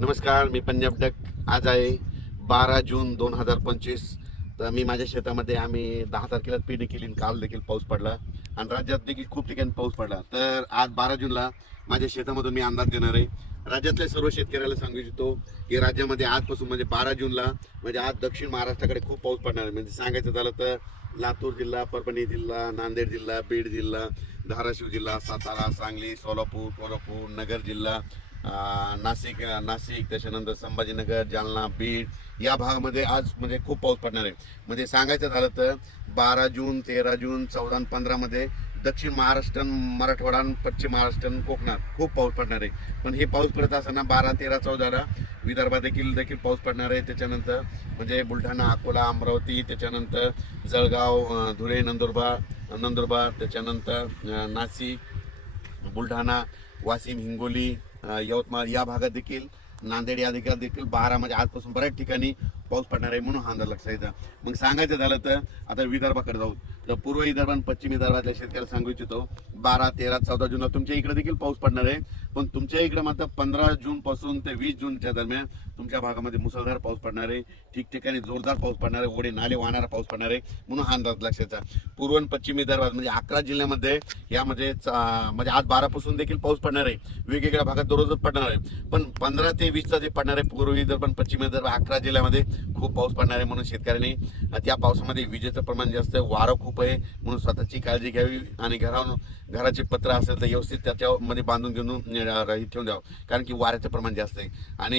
नमस्कार, मी पंजाब डक. आज आहे 12 जून 2025. तर मी माझ्या शेतामध्ये आम्ही 10 तारखेला पेरणी केली आणि काल देखील पाऊस पडला आणि राज्यात देखील खूप ठिकाणी पाऊस पडला. तर आज 12 जूनला माझ्या शेतामधून मी अंदाज देणार आहे. राज्यातल्या सर्व शेतकऱ्याला सांगू इच्छितो की राज्यामध्ये आजपासून म्हणजे 12 जूनला म्हणजे आज दक्षिण महाराष्ट्राकडे खूप पाऊस पडणार आहे. म्हणजे सांगायचं झालं तर लातूर जिल्हा, परभणी जिल्हा, नांदेड जिल्हा, बीड जिल्हा, धाराशिव जिल्हा, सातारा, सांगली, सोलापूर, कोल्हापूर, नगर जिल्हा, नाशिक, त्याच्यानंतर संभाजीनगर, जालना, बीड या भागामध्ये आज म्हणजे खूप पाऊस पडणार आहे. म्हणजे सांगायचं झालं तर 12 जून, 13 जून, 14 आणि 15मध्ये दक्षिण महाराष्ट्र, मराठवाडा आणि पश्चिम महाराष्ट्र, कोकणात खूप पाऊस पडणार आहे. पण हे पाऊस पडत असताना 12, 13, 14ला विदर्भात देखील पाऊस पडणार आहे. त्याच्यानंतर म्हणजे बुलढाणा, अकोला, अमरावती, त्याच्यानंतर जळगाव, धुळे, नंदुरबार, त्याच्यानंतर नाशिक, बुलढाणा, वाशिम, हिंगोली, यवतमाळ या भागात देखील, नांदेड या देखील 12 म्हणजे आजपासून बऱ्याच ठिकाणी पाऊस पडणार आहे म्हणून हा अंदाज लक्षात येतं. मग सांगायचं झालं तर आता विदर्भाकडे जाऊ. तर पूर्व विदर्भ आणि पश्चिम विदर्भातल्या शेतकऱ्याला सांगू इच्छितो 12, 13, 14 जूनला तुमच्या इकडे देखील पाऊस पडणार आहे. पण तुमच्या इकडे मात्र 15 जून पासून ते 20 जूनच्या दरम्यान तुमच्या भागामध्ये मुसळधार पाऊस पडणार आहे. ठिकठिकाणी जोरदार पाऊस पडणार आहे. ओढे नाले वाहणारा पाऊस पडणार आहे म्हणून हा अंदाज लक्षात येतो. पूर्व आणि पश्चिम विदर्भात म्हणजे 11 जिल्ह्यामध्ये यामध्ये म्हणजे आज 12 पासून देखील पाऊस पडणार आहे. वेगवेगळ्या भागात दररोजच पडणार आहे. पण 15 ते 20चा जे पडणार आहे पूर्व विदर्भ आणि पश्चिम विदर्भ 11 जिल्ह्यामध्ये खूप पाऊस पडणार आहे. म्हणून शेतकऱ्यांनी त्या पावसामध्ये विजेचं प्रमाण जास्त आहे, वारं खूप आहे म्हणून स्वतःची काळजी घ्यावी आणि घराचे पत्र असेल तर व्यवस्थित त्याच्यामध्ये बांधून घेऊन ठेवून द्यावं, कारण की वाऱ्याचं प्रमाण जास्त आहे. आणि